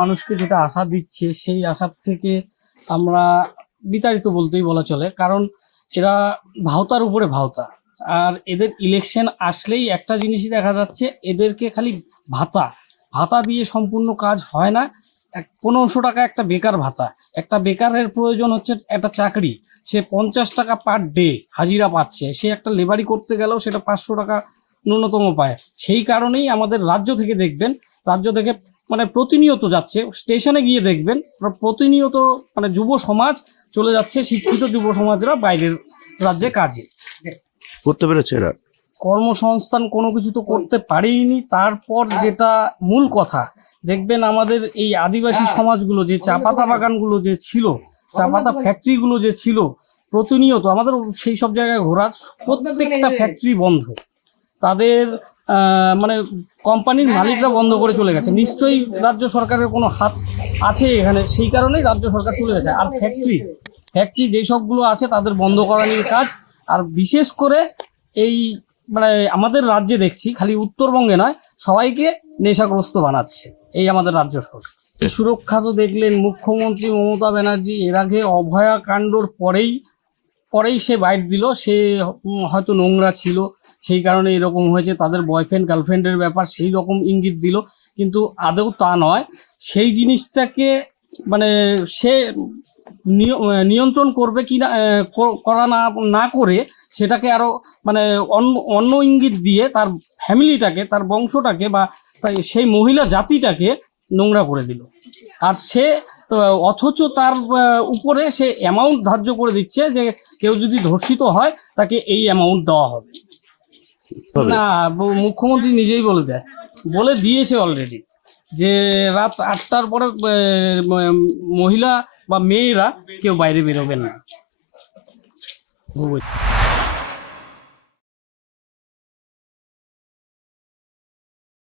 মানুষকে যেটা আশা দিচ্ছে সেই আশার থেকে আমরা বিতাড়িত বলতেই বলা চলে। কারণ এরা ভাওতার উপরে ভাওতা। আর এদের ইলেকশন আসলেই একটা জিনিসই দেখা যাচ্ছে, এদেরকে খালি ভাতা ভাতা দিয়ে সম্পূর্ণ কাজ হয় না। 1500 টাকা একটা বেকার ভাতা। একটা বেকারের প্রয়োজন হচ্ছে একটা চাকরি, সে 50 টাকা পার ডে হাজিরা পাচ্ছে। সে একটা লেবারি করতে গেলেও সেটা 500 টাকা ন্যূনতম পায়। সেই কারণেই আমাদের রাজ্য থেকে দেখবেন, রাজ্য থেকে মানে প্রতিনিয়ত যাচ্ছে, স্টেশনে গিয়ে দেখবেন প্রতিনিয়ত মানে যুব সমাজ চলে যাচ্ছে, শিক্ষিত যুব সমাজরা বাইরের রাজ্যে কাজে। করতে পেরেছে এরা কর্মসংস্থান কোনো কিছু তো করতে পারেইনি। তারপর যেটা মূল কথা, দেখবেন আমাদের এই আদিবাসী সমাজগুলো যে চা পাতা বাগানগুলো যে ছিল, চা পাতা ফ্যাক্টরিগুলো যে ছিল, প্রতিনিয়ত আমাদের সেই সব জায়গায় ঘোরার প্রত্যেকটা ফ্যাক্টরি বন্ধ। তাদের মানে কোম্পানির মালিকরা বন্ধ করে চলে গেছে। নিশ্চয়ই রাজ্য সরকারের কোনো হাত আছে এখানে, সেই কারণেই রাজ্য সরকার চলে গেছে। আর ফ্যাক্টরি যেই সবগুলো আছে তাদের বন্ধ করা নিয়ে কাজ। আর বিশেষ করে এই মানে আমাদের রাজ্যে দেখছি, খালি উত্তরবঙ্গে নয়, সবাইকে নেশাগ্রস্ত বানাচ্ছে এই আমাদের রাজ্য সরকার। সুরক্ষা তো দেখলেন, মুখ্যমন্ত্রী মমতা ব্যানার্জি এর আগে অভয়া কাণ্ডর পরেই সে বাইট দিল। সে হয়তো নোংরা ছিল, সেই কারণে এরকম হয়েছে, তাদের বয়ফ্রেন্ড গার্লফ্রেন্ডের ব্যাপার সেই রকম ইঙ্গিত দিল। কিন্তু আদৌ তা নয়। সেই জিনিসটাকে মানে সে নিয়ন্ত্রণ করবে কি না, করা না করে সেটাকে আরো মানে অন্য ইঙ্গিত দিয়ে তার ফ্যামিলিটাকে, তার বংশটাকে বা সেই মহিলা জাতিটাকে নোংরা করে দিল। আর সে অথচ তার উপরে সে অ্যামাউন্ট ধার্য করে দিচ্ছে যে কেউ যদি ধর্ষিত হয় তাকে এই অ্যামাউন্ট দেওয়া হবে। না, মুখ্যমন্ত্রী নিজেই বলে দিয়েছে অলরেডি যে রাত 8টার পরে মহিলা বা মেয়েরা কেউ বাইরে বেরোবেন না।